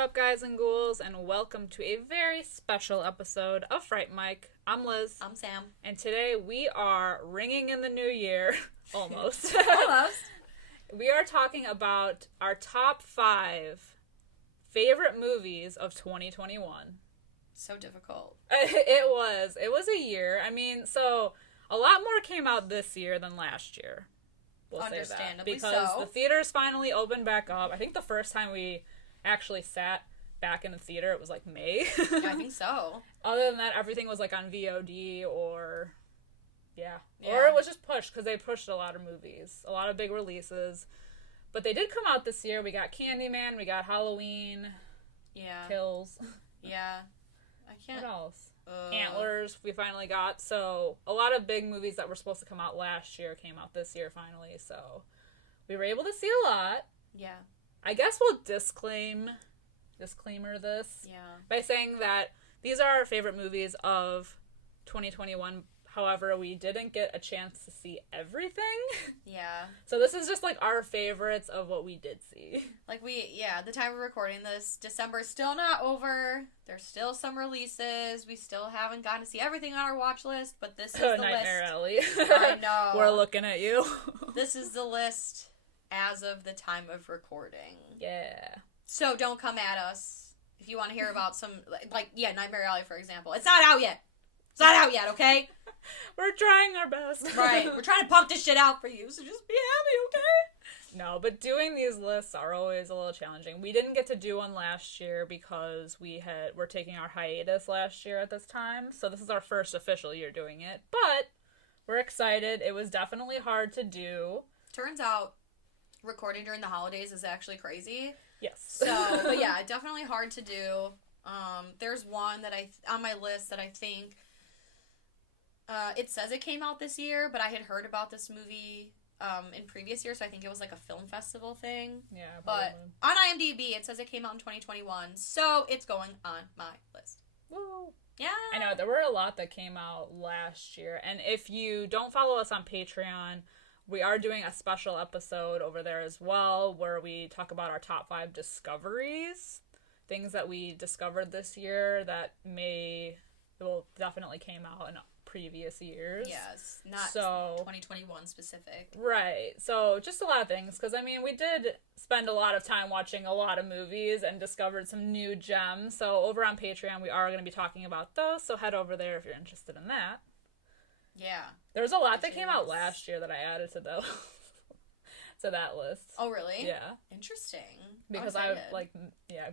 up, guys and ghouls, and welcome to a very special episode of Fright Mike. I'm Liz. I'm Sam. And today we are ringing in the new year. Almost. Almost. We are talking about our top 5 favorite movies of 2021. So difficult. It was a year. I mean, so a lot more came out this year than last year. We'll say that. Understandably Because so. the theaters finally opened back up. I think the first time we actually sat back in the theater, it was like May. Yeah, I think so. Other than that, everything was like on VOD or Yeah. or it was just pushed because they pushed a lot of movies, a lot of big releases. But they did come out this year. We got Candyman, we got Halloween, Yeah. Kills. Yeah. I can't. What else? Antlers we finally got. So a lot of big movies that were supposed to come out last year came out this year finally. So we were able to see a lot. Yeah. I guess we'll disclaimer this Yeah. by saying that these are our favorite movies of 2021. However, we didn't get a chance to see everything. Yeah. So this is just like our favorites of what we did see. Like the time we're recording this, December's still not over. There's still some releases. We still haven't gotten to see everything on our watch list, but this is the Nightmare list. Alley. I know. We're looking at you. This is the list as of the time of recording. Yeah. So don't come at us if you want to hear about some, Nightmare Alley, for example. It's not out yet. It's not out yet, okay? We're trying our best. Right. We're trying to pump this shit out for you, so just be happy, okay? No, but doing these lists are always a little challenging. We didn't get to do one last year because we're taking our hiatus last year at this time. So this is our first official year doing it. But we're excited. It was definitely hard to do. Turns out recording during the holidays is actually crazy. Yes. So, but yeah, definitely hard to do. There's one that on my list that I think it says it came out this year, but I had heard about this movie in previous years, so I think it was like a film festival thing. Yeah, but on IMDb it says it came out in 2021, so it's going on my list. Woo. Yeah. I know, there were a lot that came out last year, and if you don't follow us on Patreon, we are doing a special episode over there as well, where we talk about our top 5 discoveries, things that we discovered this year that definitely came out in previous years. Yes, not 2021 specific. Right. So just a lot of things, because I mean, we did spend a lot of time watching a lot of movies and discovered some new gems. So over on Patreon, we are going to be talking about those. So head over there if you're interested in that. Yeah. There was a lot that came out last year that I added to those. To that list. Oh, really? Yeah. Interesting. Because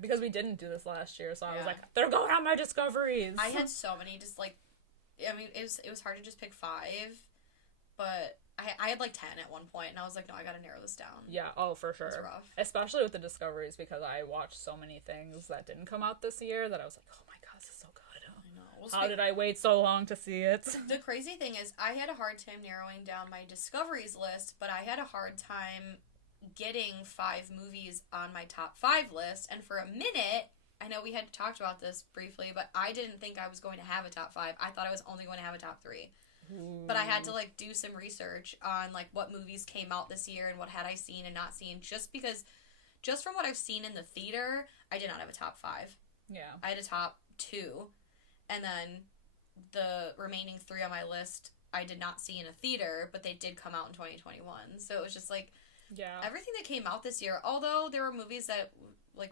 because we didn't do this last year, so I was Yeah. like, they're going on my discoveries. I had so many, it was hard to just pick 5, but I had like 10 at one point, and I was like, no, I gotta narrow this down. Yeah, oh, for sure. It was rough. Especially with the discoveries, because I watched so many things that didn't come out this year that I was like, oh my god, this is so good. I know. Well, How did I wait so long to see it? The crazy thing is, I had a hard time narrowing down my discoveries list, but I had a hard time getting 5 movies on my top 5 list, and for a minute, I know we had talked about this briefly, but I didn't think I was going to have a top 5. I thought I was only going to have a top 3. Ooh. But I had to, do some research on, what movies came out this year and what had I seen and not seen, just from what I've seen in the theater, I did not have a top 5. Yeah. I had a top 2, and then the remaining 3 on my list I did not see in a theater, but they did come out in 2021. So it was just Yeah. everything that came out this year, although there were movies that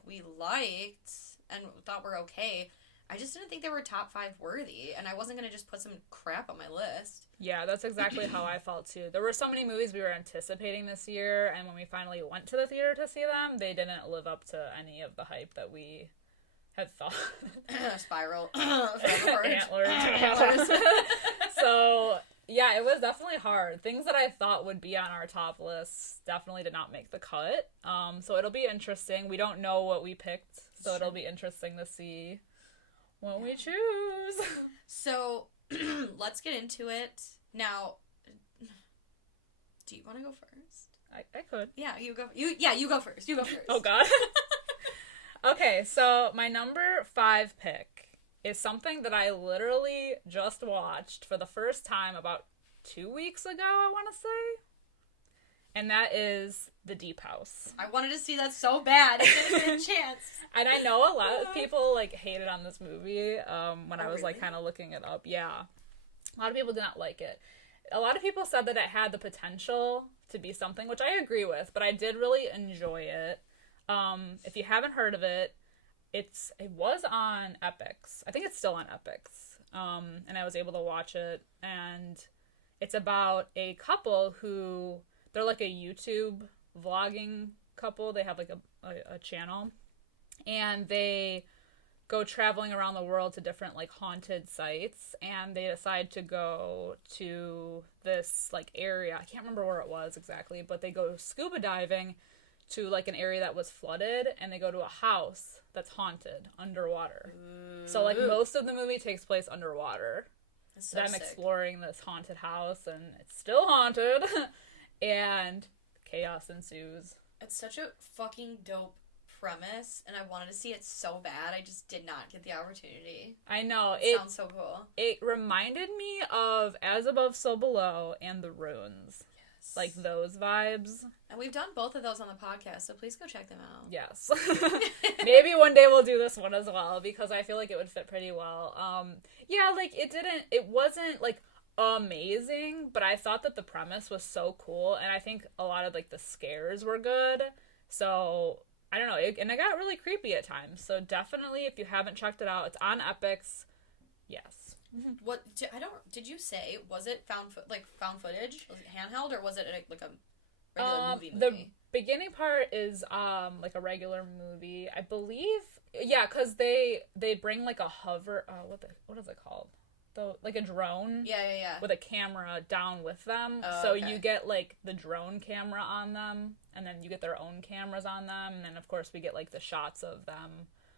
we liked and thought were okay, I just didn't think they were top 5 worthy, and I wasn't going to just put some crap on my list. Yeah, that's exactly how I felt too. There were so many movies we were anticipating this year, and when we finally went to the theater to see them, they didn't live up to any of the hype that we had thought. Spiral. Antlers. So, yeah, it was definitely hard. Things that I thought would be on our top lists definitely did not make the cut. So it'll be interesting. We don't know what we picked, so it'll be interesting to see what we choose. So, let's get into it. Now, do you want to go first? I could. Yeah, you go. You go first. You go first. Oh, God. Okay, so my number 5 pick is something that I literally just watched for the first time about 2 weeks ago, I want to say. and that is The Deep House. I wanted to see that so bad. I didn't get a chance. And I know a lot of people, like, hated on this movie when I was, like, really? kind of looking it up. Yeah. A lot of people did not like it. A lot of people said that it had the potential to be something, which I agree with, but I did really enjoy it. If you haven't heard of it, it was on Epix. I think it's still on Epix. And I was able to watch it, and it's about a couple who, they're like a YouTube vlogging couple. They have like a channel, and they go traveling around the world to different like haunted sites, and they decide to go to this like area. I can't remember where it was exactly, but they go scuba diving to like an area that was flooded, and they go to a house that's haunted underwater. So like most of the movie takes place underwater. That's So so I'm sick. exploring this haunted house, and it's still haunted, and chaos ensues. It's such a fucking dope premise, and I wanted to see it so bad. I just did not get the opportunity. I know It sounds so cool. it reminded me of As Above, So Below and The Ruins. Like those vibes. And we've done both of those on the podcast, so please go check them out. Yes. Maybe one day we'll do this one as well, because I feel like it would fit pretty well. Yeah, like it wasn't like amazing, but I thought that the premise was so cool, and I think a lot of like the scares were good. So I don't know, and it got really creepy at times. So definitely, if you haven't checked it out, it's on Epix. Yes. What did you say? Was it found footage? Was it handheld, or was it like a regular movie? The beginning part is like a regular movie, I believe. Yeah, because they bring like a hover. What is it called? Like a drone. Yeah. With a camera down with them, Oh, so okay. you get like the drone camera on them, and then you get their own cameras on them, and then of course we get like the shots of them,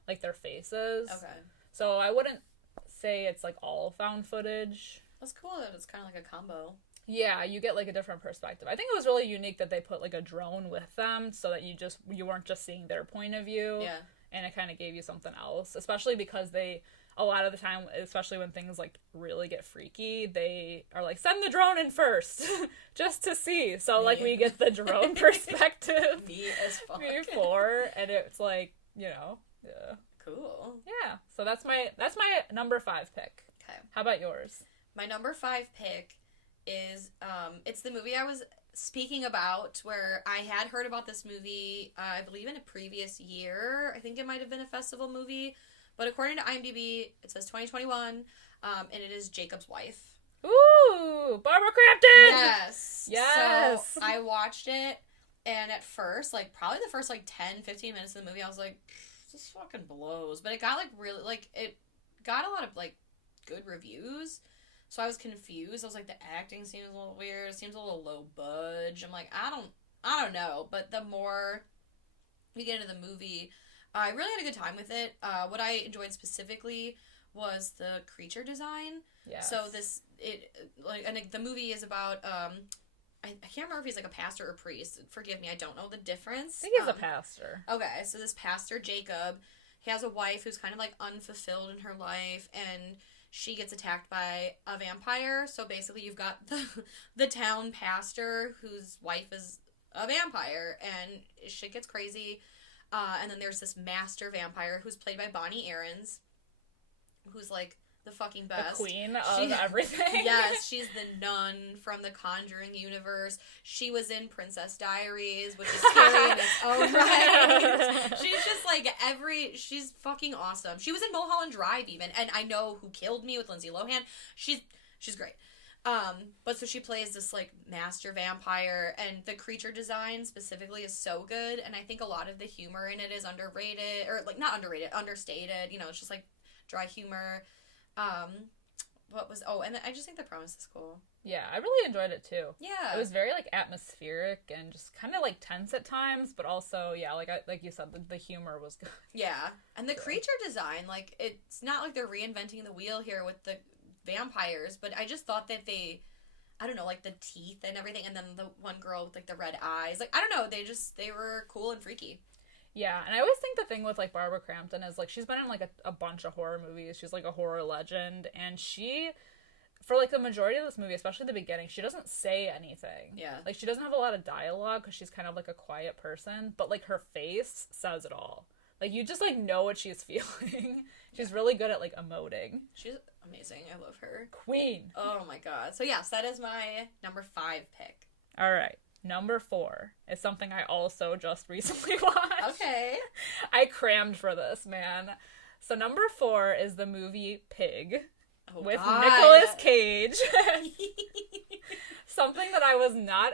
like their faces. Okay. So I wouldn't say it's like all found footage. That's cool that it's kind of like a combo. Yeah, you get like a different perspective. I think it was really unique that they put like a drone with them, so that you weren't just seeing their point of view. Yeah. And it kind of gave you something else, especially because a lot of the time, especially when things like really get freaky, they are like, send the drone in first just to see. So like we get the drone perspective Me as fuck. before, and it's like, yeah. Cool. Yeah. So that's my number 5 pick. Okay. How about yours? My number 5 pick is it's the movie I was speaking about, where I had heard about this movie, I believe in a previous year. I think it might have been a festival movie, but according to IMDb, it says 2021, and it is Jacob's Wife. Ooh, Barbara Crampton. Yes. Yes. So I watched it, and at first, like probably the first like 10-15 minutes of the movie, I was like, this fucking blows. But it got like really it got a lot of like good reviews. So I was confused. I was like, the acting seems a little weird. It seems a little low budge. I'm like, I don't know. But the more we get into the movie, I really had a good time with it. What I enjoyed specifically was the creature design. Yeah. So the movie is about I can't remember if he's like a pastor or priest. Forgive me, I don't know the difference. I think he's a pastor. Okay, so this pastor Jacob, he has a wife who's kind of like unfulfilled in her life, and she gets attacked by a vampire. So basically, you've got the town pastor whose wife is a vampire, and shit gets crazy. And then there's this master vampire who's played by Bonnie Aarons, who's like the fucking best. The queen of everything. Yes, she's the nun from the Conjuring universe. She was in Princess Diaries, which is scary in its own right. She's just like she's fucking awesome. She was in Mulholland Drive even, and I Know Who Killed Me with Lindsay Lohan. She's great. But so she plays this like master vampire, and the creature design specifically is so good, and I think a lot of the humor in it is underrated, or like not underrated, understated. You know, it's just like dry humor. And I just think the premise is cool. Yeah, I really enjoyed it too. Yeah. It was very like atmospheric and just kind of like tense at times, but also like you said, the humor was good. Yeah, and the creature design, like it's not like they're reinventing the wheel here with the vampires, but I just thought that I don't know, like the teeth and everything, and then the one girl with like the red eyes, like I don't know, they were cool and freaky. Yeah, and I always think the thing with like Barbara Crampton is like she's been in like a bunch of horror movies. She's like a horror legend, and she, for, like, the majority of this movie, especially the beginning, she doesn't say anything. Yeah. Like, she doesn't have a lot of dialogue because she's kind of, like, a quiet person, but, like, her face says it all. Like, you just, like, know what she's feeling. She's really good at, like, emoting. She's amazing. I love her. Queen. Oh my god. So, yes, that is my number 5 pick. All right. Number 4 is something I also just recently watched. Okay. I crammed for this, man. So number 4 is the movie Pig with Nicolas Cage. Something that I was not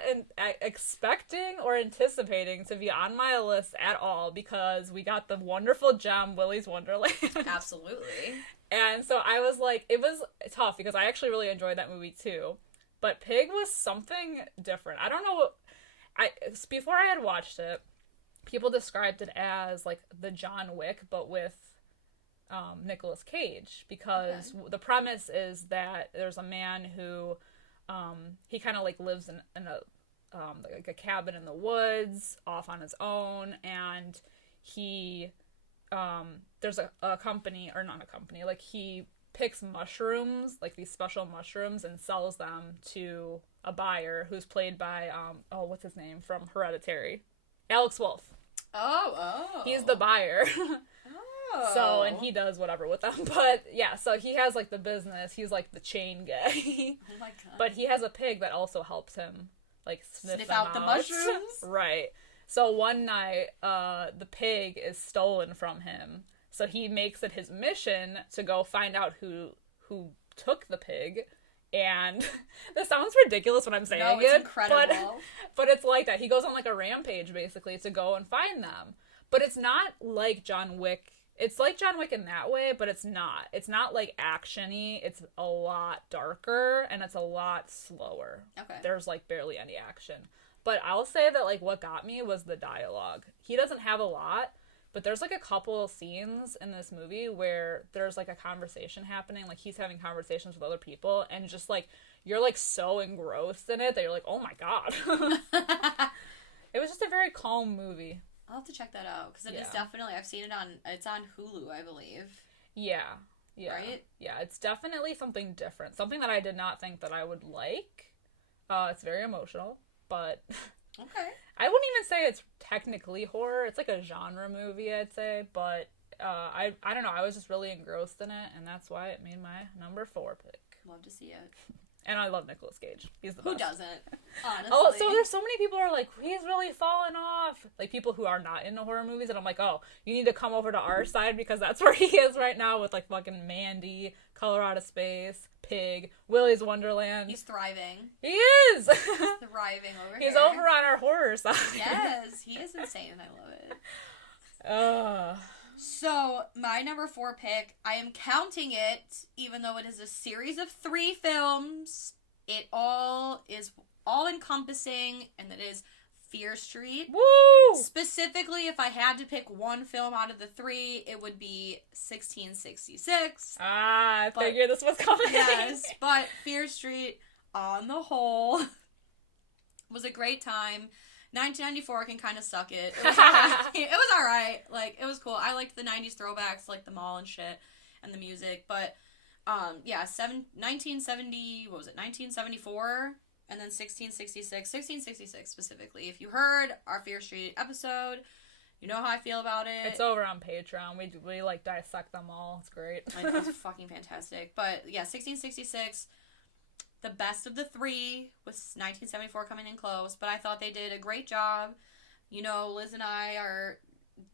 expecting or anticipating to be on my list at all, because we got the wonderful gem Willy's Wonderland. Absolutely. And so I was like, it was tough because I actually really enjoyed that movie too. But Pig was something different. I don't know. Before I had watched it, people described it as like the John Wick, but with Nicolas Cage, because the premise is that there's a man who he kind of like lives in a like a cabin in the woods off on his own, and he there's a company, or not a company, like he picks mushrooms, like these special mushrooms, and sells them to a buyer who's played by what's his name from Hereditary, Alex Wolff. He's the buyer. So, and he does whatever with them. But, yeah, so he has, like, the business. He's, like, the chain guy. Oh, my God. But he has a pig that also helps him, like, sniff out the mushrooms? Right. So, one night, the pig is stolen from him. So, he makes it his mission to go find out who took the pig. And this sounds ridiculous when I'm saying it. It's incredible. But it's like that. He goes on, like, a rampage, basically, to go and find them. But it's not like John Wick. It's like John Wick in that way, but it's not. It's not, like, action-y. It's a lot darker, and it's a lot slower. Okay. There's, like, barely any action. But I'll say that, like, what got me was the dialogue. He doesn't have a lot, but there's, like, a couple scenes in this movie where there's, like, a conversation happening. Like, he's having conversations with other people, and just, like, you're, like, so engrossed in it that you're like, oh, my God. It was just a very calm movie. I'll have to check that out, because it is definitely, I've seen it it's on Hulu, I believe. Yeah. Right? Yeah, it's definitely something different. Something that I did not think that I would like. It's very emotional, but... Okay. I wouldn't even say it's technically horror. It's like a genre movie, I'd say, but I don't know. I was just really engrossed in it, and that's why it made my number 4 pick. Love to see it. And I love Nicolas Cage. He's the best. Who doesn't? Honestly. Oh, so there's so many people who are like, he's really fallen off. Like, people who are not into horror movies, and I'm like, oh, you need to come over to our side, because that's where he is right now with, like, fucking Mandy, Color Out of Space, Pig, Willy's Wonderland. He's thriving. He is! He's thriving over here. He's over on our horror side. Yes, he is insane, and I love it. Ugh. So, my number 4 pick, I am counting it, even though it is a series of 3 films. It all is all-encompassing, and it is Fear Street. Woo! Specifically, if I had to pick one film out of the 3, it would be 1666. I figured this was coming. Yes, but Fear Street, on the whole, was a great time. 1994 can kind of suck it. It was alright. It was alright. Like, it was cool. I liked the 90s throwbacks, like the mall and shit, and the music. But, 1970, what was it, 1974, and then 1666 specifically. If you heard our Fear Street episode, you know how I feel about it. It's over on Patreon. We like, dissect them all. It's great. It's fucking fantastic. But, yeah, 1666... the best of the 3, with 1974 coming in close, but I thought they did a great job. You know, Liz and I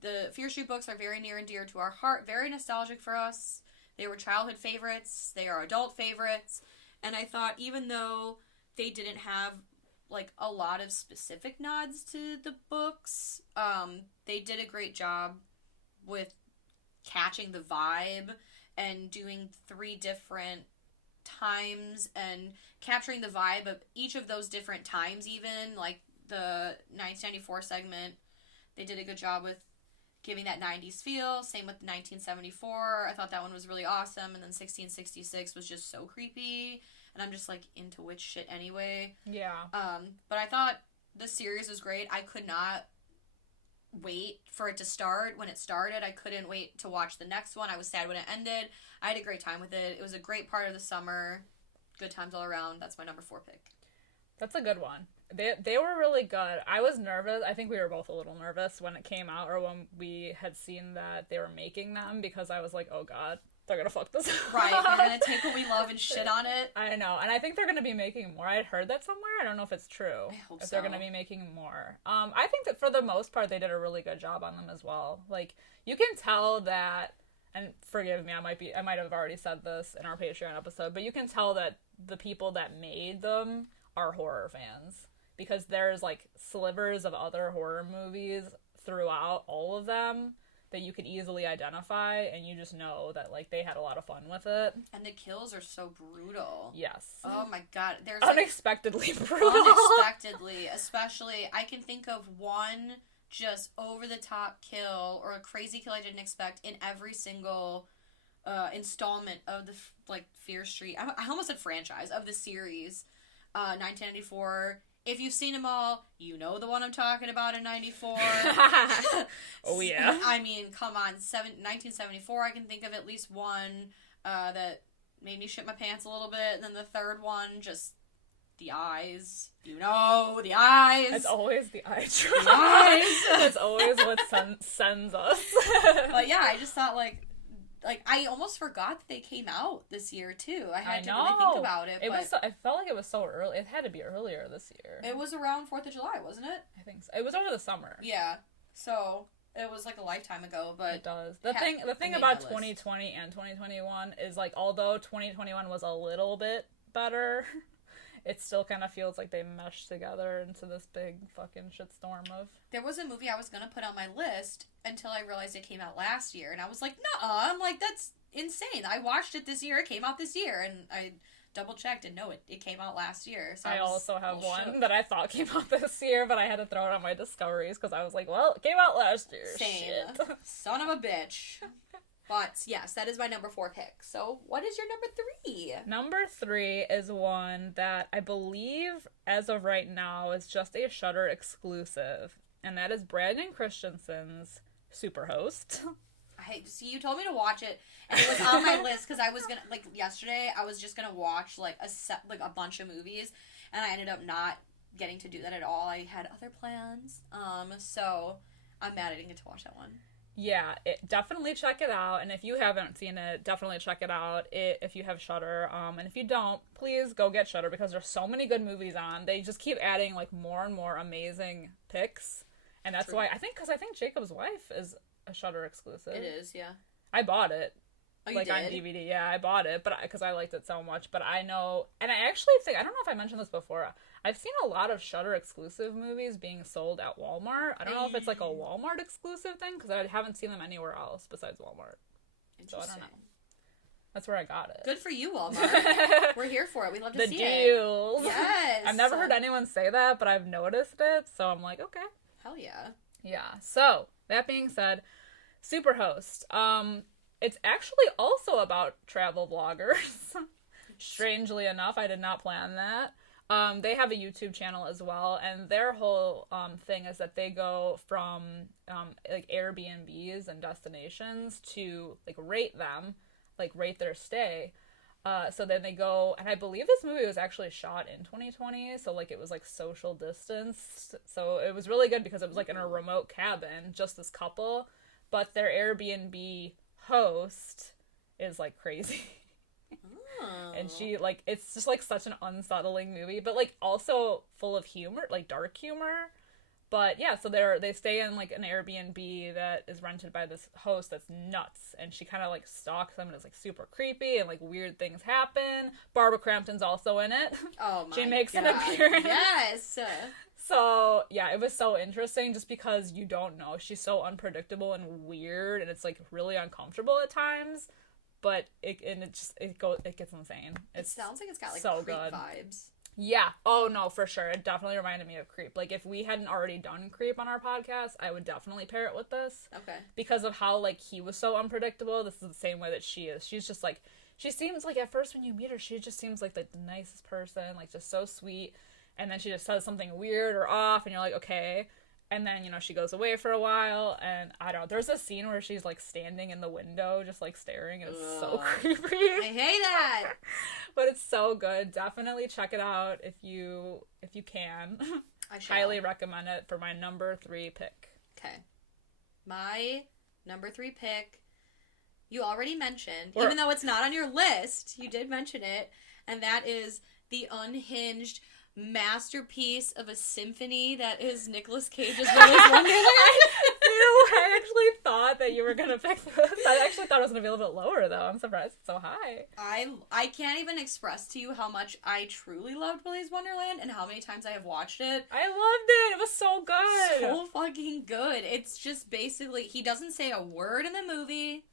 the Fear Street books are very near and dear to our heart, very nostalgic for us. They were childhood favorites, they are adult favorites, and I thought even though they didn't have, like, a lot of specific nods to the books, they did a great job with catching the vibe and doing 3 different times and capturing the vibe of each of those different times. Even like the 1994 segment, they did a good job with giving that 90s feel. Same with 1974. I thought that one was really awesome. And then 1666 was just so creepy, and I'm just like into witch shit anyway. Yeah. But I thought the series was great. I could not wait for it to start. When it started, I couldn't wait to watch the next one. I was sad when it ended. I had a great time with it. It was a great part of the summer. Good times all around. That's my number 4 pick. That's a good one. They were really good. I was nervous. I think we were both a little nervous when it came out, or when we had seen that they were making them, because I was like, oh god, they're gonna fuck this up. Right, they're gonna take what we love and shit on it. I know, and I think they're gonna be making more. I had heard that somewhere. I don't know if it's true. I hope if they're gonna be making more. I think that for the most part, they did a really good job on them as well. Like, you can tell that, and forgive me, I might have already said this in our Patreon episode, but you can tell that the people that made them are horror fans, because there's like slivers of other horror movies throughout all of them that you could easily identify, and you just know that like they had a lot of fun with it. And the kills are so brutal. Yes. Oh my god, there's unexpectedly brutal. Unexpectedly, especially I can think of one just over the top kill or a crazy kill I didn't expect in every single installment of the Fear Street. I almost said franchise of the series, 1994. If you've seen them all, you know the one I'm talking about in 94. Oh, yeah. I mean, come on. 1974, I can think of at least one that made me shit my pants a little bit. And then the third one, just the eyes. You know, the eyes. It's always the eye drop. The eyes. It's always what sends us. But yeah, I just thought, like, I almost forgot that they came out this year, too. I had to really think about it. I felt like it was so early. It had to be earlier this year. It was around 4th of July, wasn't it? I think so. It was over the summer. Yeah. So, it was like a lifetime ago, but... It does. The thing about 2020 and 2021 is, like, although 2021 was a little bit better, it still kind of feels like they meshed together into this big fucking shitstorm of... There was a movie I was going to put on my list until I realized it came out last year, and I was like, nuh-uh. I'm like, that's insane. I watched it this year. It came out this year, and I double-checked, and no, it came out last year. So I also have one that I thought came out this year, but I had to throw it on my discoveries, because I was like, well, it came out last year. Same. Shit. Son of a bitch. But, yes, that is my number 4 pick. So, what is your number 3? Number 3 is one that I believe, as of right now, is just a Shudder exclusive. And that is Brandon Christensen's Superhost. See, you told me to watch it, and it was on my list, because I was gonna, yesterday, I was just gonna watch, a bunch of movies, and I ended up not getting to do that at all. I had other plans. So, I'm mad I didn't get to watch that one. Yeah, definitely check it out, and if you haven't seen it, definitely check it out if you have Shudder. And if you don't, please go get Shudder, because there's so many good movies on. They just keep adding more and more amazing picks, and that's why I think Jacob's Wife is a Shudder exclusive. It is, yeah. I bought it. Oh, you did? On DVD. Yeah, I bought it, but because I liked it so much. But I know, and I actually think, I don't know if I mentioned this before, I've seen a lot of Shudder exclusive movies being sold at Walmart. I don't know if it's like a Walmart exclusive thing, because I haven't seen them anywhere else besides Walmart. So I don't know. That's where I got it. Good for you, Walmart. We're here for it. We love to see it. The deals. Yes. I've never heard anyone say that, but I've noticed it, so I'm like, okay. Hell yeah. Yeah. So, that being said, Superhost. It's actually also about travel vloggers. Strangely enough, I did not plan that. They have a YouTube channel as well, and their whole thing is that they go from Airbnbs and destinations to rate them, rate their stay. So then they go, and I believe this movie was actually shot in 2020, so it was social distance. So it was really good because it was in a remote cabin, just this couple, but their Airbnb host is crazy. Oh. And she it's just such an unsettling movie, but also full of humor, dark humor. But yeah, so they stay in an Airbnb that is rented by this host that's nuts, and she kind of stalks them, and it's super creepy, and weird things happen. Barbara Crampton's also in it. Oh my She makes God. an appearance. Yes. So yeah, it was so interesting just because you don't know. She's so unpredictable and weird, and it's really uncomfortable at times. But it gets insane. It sounds like it's got so Creep good vibes. Yeah. Oh no, for sure. It definitely reminded me of Creep. If we hadn't already done Creep on our podcast, I would definitely pair it with this. Okay. Because of how he was so unpredictable. This is the same way that she is. She's just she seems at first when you meet her, she just seems the nicest person, just so sweet. And then she just says something weird or off, and you're like, okay. And then, you know, she goes away for a while, and I don't know, there's a scene where she's, like, standing in the window, just, like, staring. It's so creepy. I hate that! But it's so good. Definitely check it out if you can. I shall. Highly recommend it for my number 3 pick. Okay. My number 3 pick, you already mentioned, even though it's not on your list, you did mention it, and that is the unhinged masterpiece of a symphony that is Nicolas Cage's Willy's Wonderland. I actually thought that you were going to pick this. I actually thought it was going to be a little bit lower, though. I'm surprised it's so high. I can't even express to you how much I truly loved Willy's Wonderland and how many times I have watched it. I loved it. It was so good. So fucking good. It's just basically, he doesn't say a word in the movie,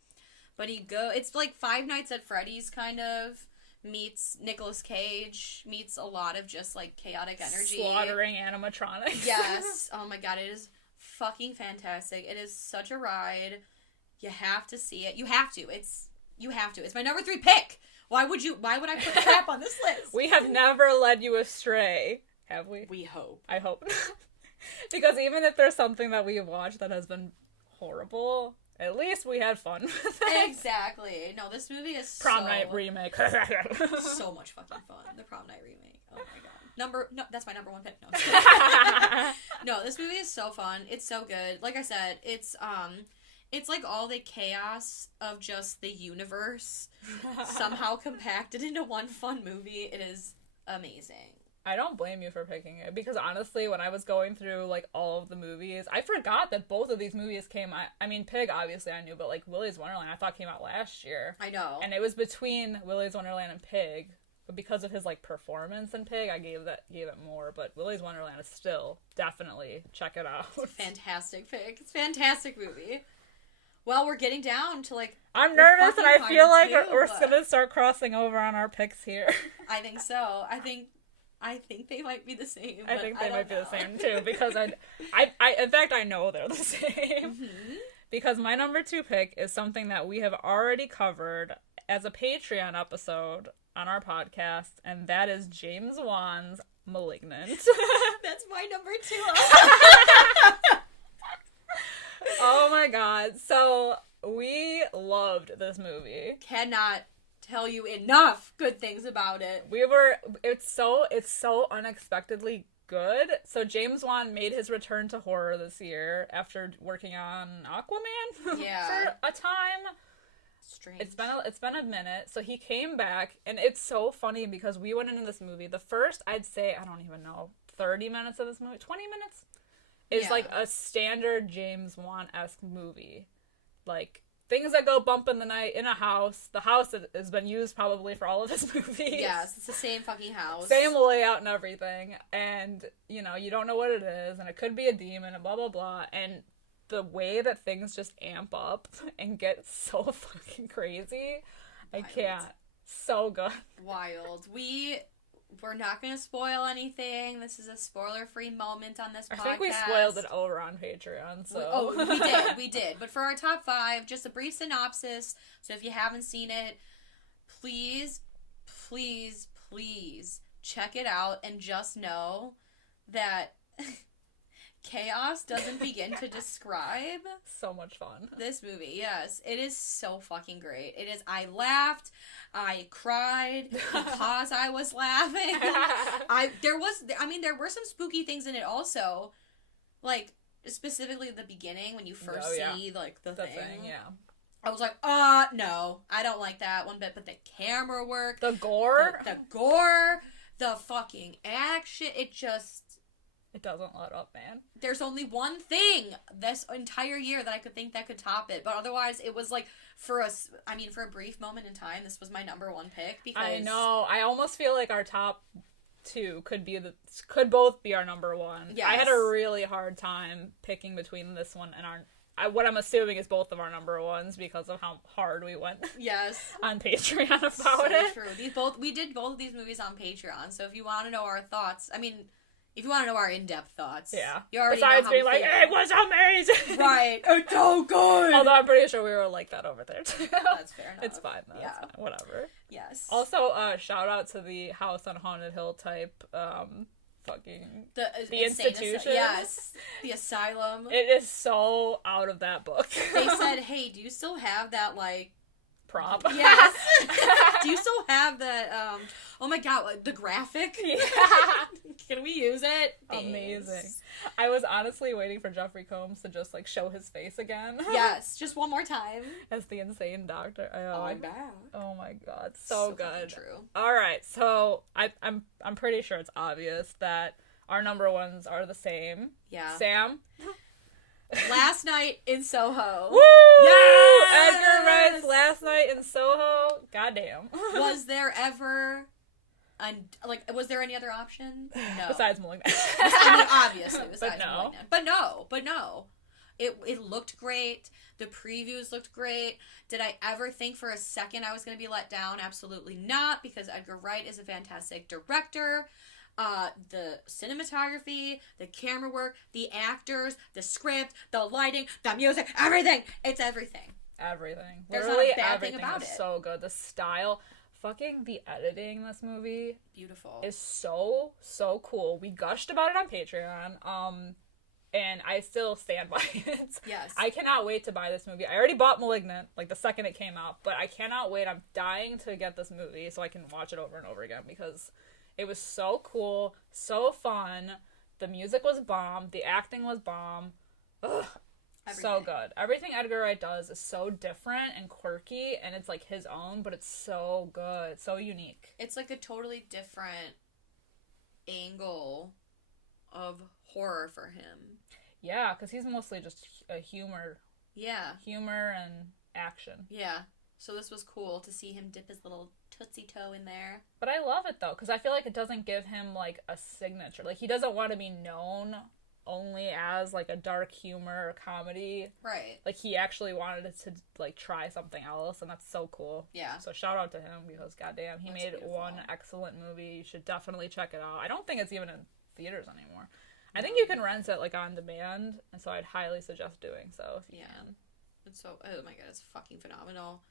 but it's like Five Nights at Freddy's kind of meets Nicolas Cage, meets a lot of just like chaotic energy. Slaughtering animatronics. Yes. Oh my god, it is fucking fantastic. It is such a ride. You have to see it. You have to. It's my number 3 pick. Why would I put crap on this list? We have never led you astray, have we? We hope. I hope. Because even if there's something that we have watched that has been horrible, at least we had fun with it. Exactly. No, this movie is Prom Night remake. So much fucking fun. The Prom Night remake. Oh my god. No, that's my number 1 pick. No. No, this movie is so fun. It's so good. Like I said, it's like all the chaos of just the universe somehow compacted into one fun movie. It is amazing. I don't blame you for picking it, because honestly, when I was going through, like, all of the movies, I forgot that both of these movies came out. I mean, Pig, obviously, I knew, but, like, Willy's Wonderland, I thought came out last year. I know. And it was between Willy's Wonderland and Pig, but because of his, like, performance in Pig, I gave it more, but Willy's Wonderland is still, definitely, check it out. It's a fantastic pick. It's a fantastic movie. Well, we're getting down to, like... I'm nervous, and I feel like we're gonna start crossing over on our picks here. I think so. I think they might be the same. I think they might be the same too, because I in fact I know they're the same. Mm-hmm. Because my number 2 pick is something that we have already covered as a Patreon episode on our podcast, and that is James Wan's Malignant. That's my number 2. Oh my god. So we loved this movie. Cannot tell you enough good things about it. It's so unexpectedly good. So James Wan made his return to horror this year after working on Aquaman for a time. Strange. It's been a minute. So he came back, and it's so funny because we went into this movie. The first, I'd say, I don't even know, 30 minutes of this movie, 20 minutes is like a standard James Wan-esque movie. Like, things that go bump in the night in a house. The house has been used probably for all of his movies. Yes, it's the same fucking house. Same layout and everything. And, you know, you don't know what it is. And it could be a demon and blah, blah, blah. And the way that things just amp up and get so fucking crazy. Wild. I can't. So good. Wild. We're not going to spoil anything. This is a spoiler-free moment on this podcast. I think we spoiled it over on Patreon, so... We did. But for our top 5, just a brief synopsis. So if you haven't seen it, please, please, please check it out and just know that chaos doesn't begin to describe... So much fun. This movie, yes. It is so fucking great. It is... I laughed... I cried because I was laughing. There were some spooky things in it also. Like, specifically at the beginning when you first see, like, the thing. Yeah. I was like, no, I don't like that one bit. But the camera work. The gore. The gore. The fucking action. It doesn't let up, man. There's only one thing this entire year that I could think that could top it. But otherwise, it was like, for a brief moment in time, this was my number 1 pick. Because I know. I almost feel like our top 2 could both be our number 1. Yes. I had a really hard time picking between this one and what I'm assuming is both of our number 1s because of how hard we went. Yes. On Patreon about it. True. We did both of these movies on Patreon. So if you want to know our thoughts, if you want to know our in-depth thoughts, you already besides know how being like, it was amazing! Right. It's so good! Although I'm pretty sure we were like that over there, too. That's fair enough. It's fine, though. Yeah. It's fine. Whatever. Yes. Also, shout out to the House on Haunted Hill type fucking the institution. Yes, the asylum. It is so out of that book. They said, "Hey, do you still have that like prop?" Yes. Do you still have that? Oh my god, the graphic. Yeah. Can we use it? Amazing. Thanks. I was honestly waiting for Jeffrey Combs to just like show his face again. Yes, just one more time. As the insane doctor. I'm back. Oh my god, so good. True. All right, so I'm pretty sure it's obvious that our number ones are the same. Yeah. Sam. Last Night in Soho. Woo! Yes! Edgar Wright's Last Night in Soho. Goddamn. Was there ever, was there any other option? No. Besides Malignant. I mean, obviously, besides no. Malignant. But no. It looked great. The previews looked great. Did I ever think for a second I was going to be let down? Absolutely not, because Edgar Wright is a fantastic director. The cinematography, the camera work, the actors, the script, the lighting, the music, everything. It's everything. Everything. There's Literally not a bad everything thing about is it. so good. The style, fucking the editing in this movie Beautiful. is so cool. We gushed about it on Patreon. And I still stand by it. Yes. I cannot wait to buy this movie. I already bought Malignant, like the second it came out, but I cannot wait. I'm dying to get this movie so I can watch it over and over again because it was so cool, so fun. The music was bomb. The acting was bomb. Ugh. So good. Everything Edgar Wright does is so different and quirky, and it's like his own, but it's so good, so unique. It's like a totally different angle of horror for him. Yeah, because he's mostly just a humor and action. Yeah. So this was cool to see him dip his little tootsie toe in there. But I love it though, because I feel like it doesn't give him like a signature. Like he doesn't want to be known only as like a dark humor or comedy. Right. Like he actually wanted it to like try something else, and that's so cool. Yeah. So shout out to him because goddamn, he That's made beautiful. one excellent movie. You should definitely check it out. I don't think it's even in theaters anymore. I think you can rent it like on demand, and so I'd highly suggest doing so if you can. It's so, oh my god, it's fucking phenomenal.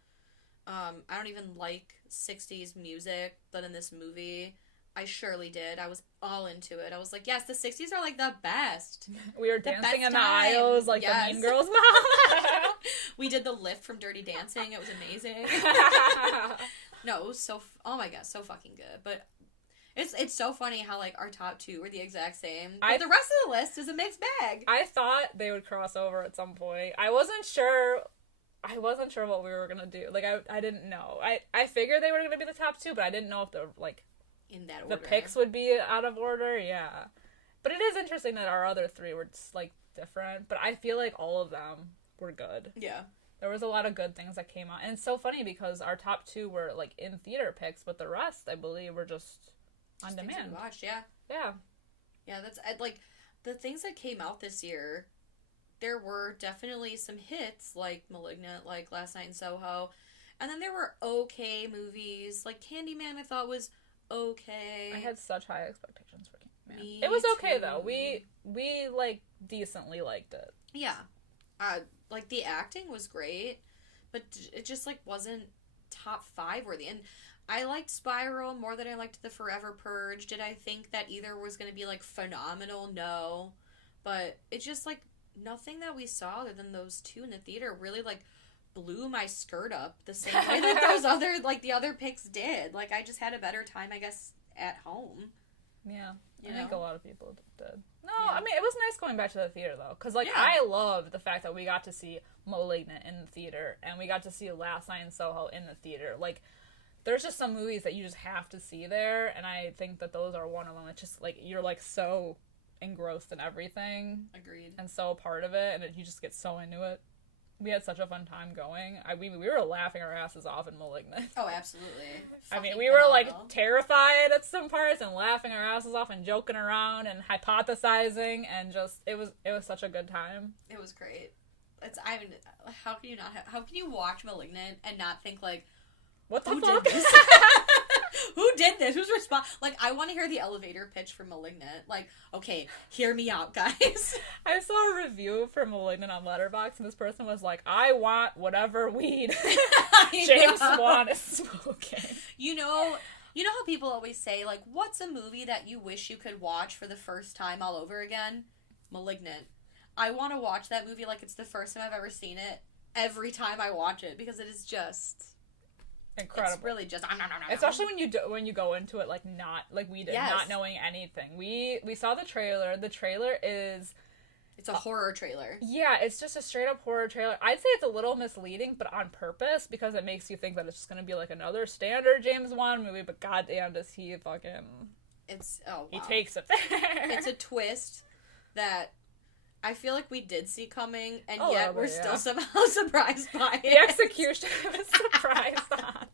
I don't even like 60s music, but in this movie, I surely did. I was all into it. I was like, yes, the 60s are like the best. We were The dancing best in the time. aisles like Yes. the Mean Girls mom. We did the lift from Dirty Dancing. It was amazing. No, it was so, oh my god, so fucking good. But it's so funny how like our top two were the exact same. But the rest of the list is a mixed bag. I thought they would cross over at some point. I wasn't sure what we were gonna do. Like I didn't know. I figured they were gonna be the top two, but I didn't know if the like In that order. the picks would be out of order. Yeah, but it is interesting that our other three were just like different. But I feel like all of them were good. Yeah. There was a lot of good things that came out, and it's so funny because our top two were like in theater picks, but the rest I believe were just on Things demand. we watched, yeah. Yeah. Yeah, that's like the things that came out this year. There were definitely some hits like Malignant, like Last Night in Soho, and then there were okay movies like Candyman. I thought was okay. I had such high expectations for Candyman. Me It was okay too. though. We like decently liked it. Yeah, like the acting was great, but it just like wasn't top 5 worthy. And I liked Spiral more than I liked The Forever Purge. Did I think that either was going to be like phenomenal? No, but it's just like nothing that we saw other than those two in the theater really like blew my skirt up the same way that those other like the other picks did. Like I just had a better time, I guess, at home. Yeah, You I think know? a lot of people did. No, Yeah. I mean, it was nice going back to the theater, though. Because, like, Yeah. I loved the fact that we got to see Malignant in the theater, and we got to see Last Night in Soho in the theater. Like, there's just some movies that you just have to see there, and I think that those are one of them. It's just, like, you're, like, so engrossed in everything Agreed. and so a part of it, and you just get so into it. We had such a fun time going. We were laughing our asses off in Malignant. Oh, absolutely. I mean, Fucking we were, like, phenomenal. terrified at some parts and laughing our asses off and joking around and hypothesizing and just, it was such a good time. It was great. I mean, how can you watch Malignant and not think like, What the who fuck? did this? Who did this? Who's like, I want to hear the elevator pitch for Malignant. Like, okay, hear me out, guys. I saw a review for Malignant on Letterboxd, and this person was like, I want whatever weed James know. Wan is smoking. You know, You know how people always say, like, what's a movie that you wish you could watch for the first time all over again? Malignant. I want to watch that movie like it's the first time I've ever seen it every time I watch it, because it is just incredible. It's really just especially when you go into it like not like we did, not knowing anything. We saw the trailer. The trailer is it's a horror trailer. Yeah, it's just a straight up horror trailer. I'd say it's a little misleading, but on purpose, because it makes you think that it's just gonna be like another standard James Wan movie. But goddamn, does he fucking? He takes it there. It's a twist that I feel like we did see coming, and yet we're still somehow surprised by it. The execution I was surprised on.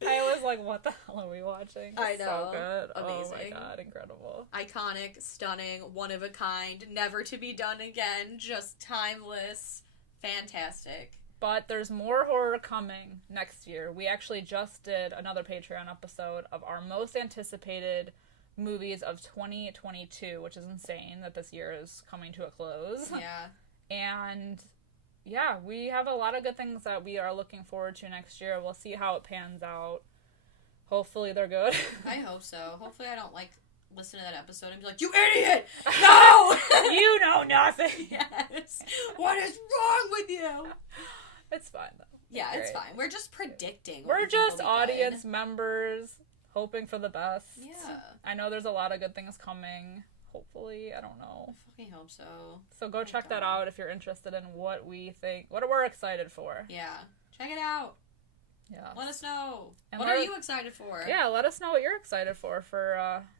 I was like, what the hell are we watching? I know. So good. Amazing. Oh my god, incredible. Iconic, stunning, one of a kind, never to be done again, just timeless, fantastic. But there's more horror coming next year. We actually just did another Patreon episode of our most anticipated movies of 2022, which is insane that this year is coming to a close. Yeah. And yeah, we have a lot of good things that we are looking forward to next year. We'll see how it pans out. Hopefully they're good. I hope so. Hopefully I don't listen to that episode and be like, you idiot! No! You know nothing! Yes. What is wrong with you? It's fine though. Yeah, it's fine. We're just predicting. We're just audience members hoping for the best. Yeah. I know there's a lot of good things coming. Hopefully, I don't know. I fucking hope so. So go check that out if you're interested in what we think, what we're excited for. Yeah. Check it out. Yeah. Let us know. And what are you excited for? Yeah, let us know what you're excited for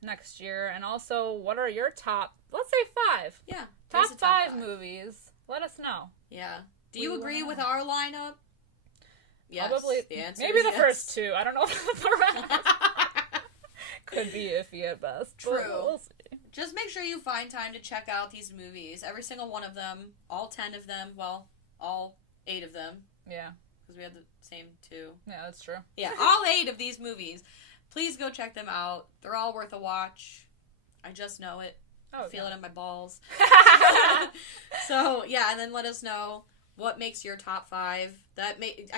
next year. And also, what are your top, let's say 5. Yeah. Top 5 movies. Let us know. Yeah. Do you agree with our lineup? Yes. Probably. The answer maybe is the yes. first 2. I don't know if the rest could be iffy at best. True. We'll see. Just make sure you find time to check out these movies. Every single one of them. All 10 of them. Well, all 8 of them. Yeah. Because we had the same 2. Yeah, that's true. Yeah, all 8 of these movies. Please go check them out. They're all worth a watch. I just know it. Oh, I feel it in my balls. So, yeah, and then let us know what makes your top 5.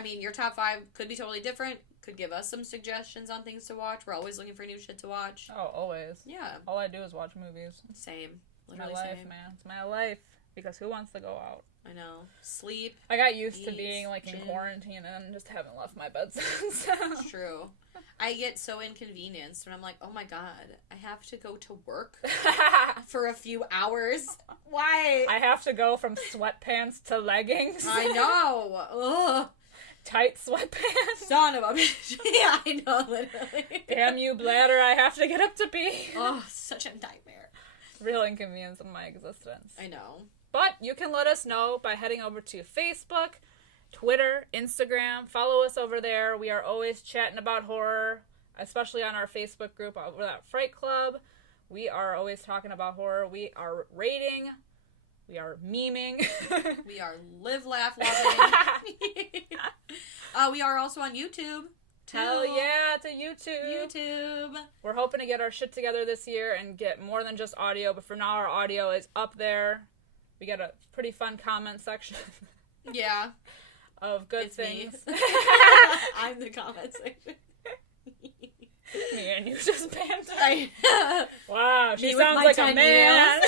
Your top 5 could be totally different. Could give us some suggestions on things to watch. We're always looking for new shit to watch. Oh, always. Yeah. All I do is watch movies. Same. It's my Literally life, same. man. It's my life. Because who wants to go out? I know. Sleep. I got used to Eat, being in gym. quarantine and just haven't left my bed since. It's true. I get so inconvenienced when I'm like, oh my god, I have to go to work for a few hours. Why? I have to go from sweatpants to leggings. I know. Ugh. Tight sweatpants. Son of a bitch. Yeah, I know, literally. Damn you, bladder, I have to get up to pee. Oh, such a nightmare. Real inconvenience in my existence. I know. But you can let us know by heading over to Facebook, Twitter, Instagram. Follow us over there. We are always chatting about horror, especially on our Facebook group over at Fright Club. We are always talking about horror. We are rating. We are memeing. We are live, laugh, loving. We are also on YouTube. Hell yeah, to YouTube. YouTube. We're hoping to get our shit together this year and get more than just audio, but for now our audio is up there. We got a pretty fun comment section. Yeah. Of good It's things. Me. I'm the comment section. Me and you just banter. I Wow, she Me with sounds my like 10 a man.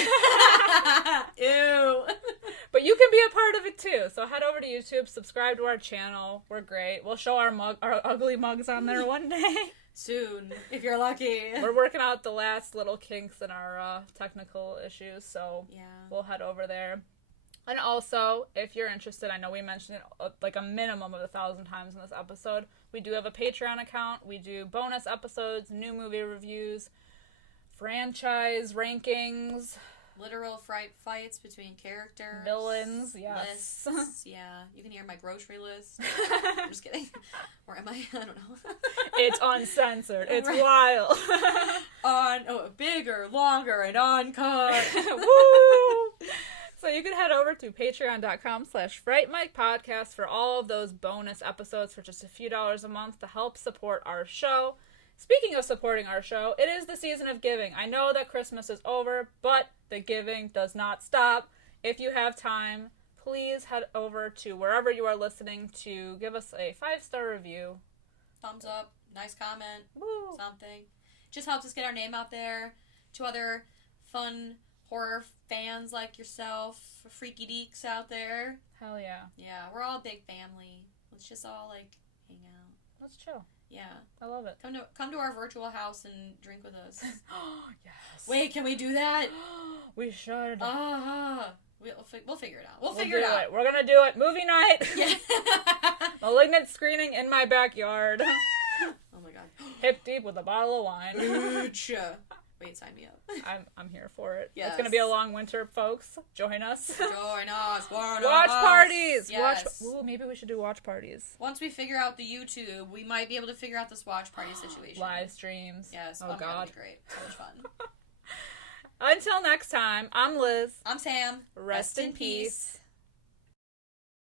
Ew. But you can be a part of it too. So head over to YouTube, subscribe to our channel. We're great. We'll show our ugly mugs on there one day. Soon, if you're lucky. We're working out the last little kinks in our technical issues, so Yeah. we'll head over there. And also, if you're interested, I know we mentioned it like a minimum of 1,000 times in this episode, we do have a Patreon account. We do bonus episodes, new movie reviews, franchise rankings, Literal fights between characters. villains, yes. Lists. Yeah. You can hear my grocery list. I'm just kidding. Or am I? I don't know. It's uncensored. It's Right. wild. Bigger, longer, and uncut. Woo! So you can head over to patreon.com/FrightMikePodcast for all of those bonus episodes for just a few dollars a month to help support our show. Speaking of supporting our show, it is the season of giving. I know that Christmas is over, but the giving does not stop. If you have time, please head over to wherever you are listening to give us a 5-star review. Thumbs up. nice comment, Woo. something. Just helps us get our name out there to other fun horror fans like yourself, freaky deeks out there. Hell yeah. Yeah, we're all a big family. Let's just all, like, hang out. Let's chill. Yeah. I love it. Come to our virtual house and drink with us. Yes. Wait, can we do that? We should. We'll figure it out. We'll figure it out. We're gonna do it. Movie night. Yeah. Malignant screening in my backyard. Oh my god. Hip deep with a bottle of wine. Wait, sign me up. I'm here for it. Yes. It's gonna be a long winter, folks. Join us. Join us. Watch parties. Yes. Ooh, maybe we should do watch parties. Once we figure out the YouTube, we might be able to figure out this watch party situation. Live streams. Yes. Oh, God. That'd be great. So much fun. Until next time, I'm Liz. I'm Sam. Rest in peace.